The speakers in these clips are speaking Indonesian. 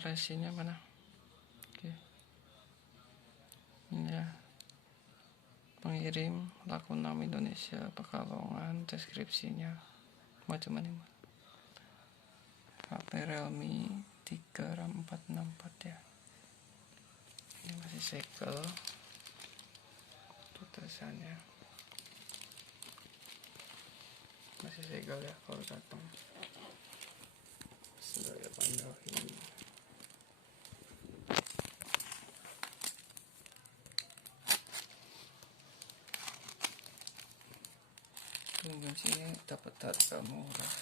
resinya mana? Oke. Ini ya. Pengirim laku 6 Indonesia Pekalongan, deskripsinya macam ini. HP Realme 3 RAM 464 ya. Ini masih segel tulisannya, masih segel ya kalau datang. Sudah ada pandahin. Tunggu sini dapat harga murah.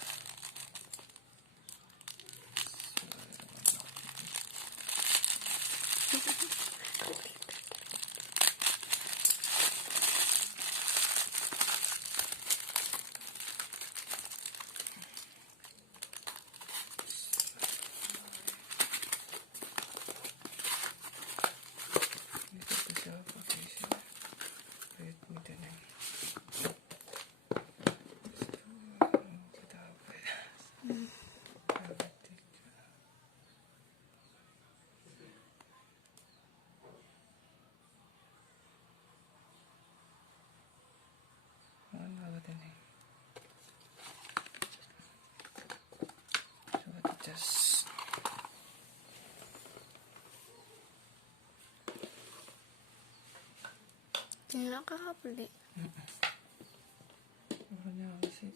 Coba dicas. Kayaknya kakak beli. Warnanya apa sih?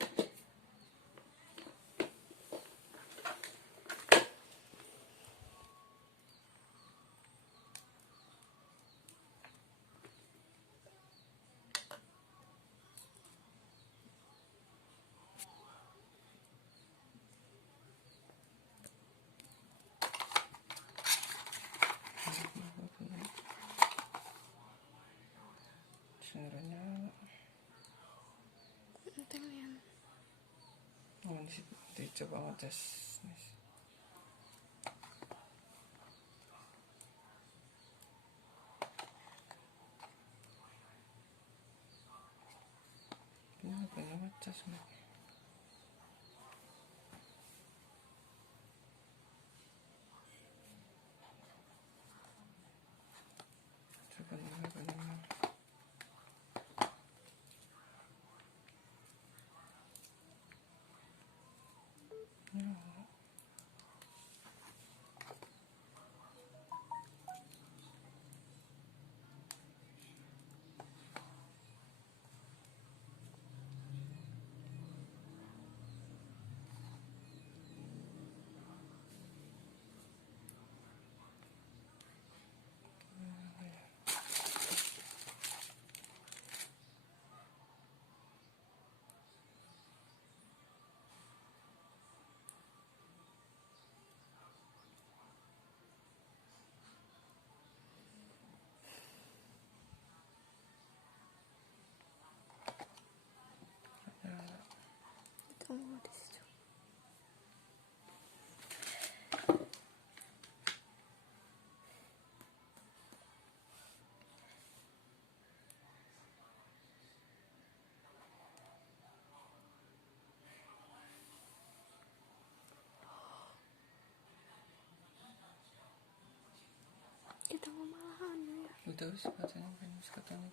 Caranya dicoba ngetes nih. Ini apa yang ngetes nih? Coba nih apa nih? Tunggu di situ. Kita mau malahan ya. Udah wis katanya kan wis katanya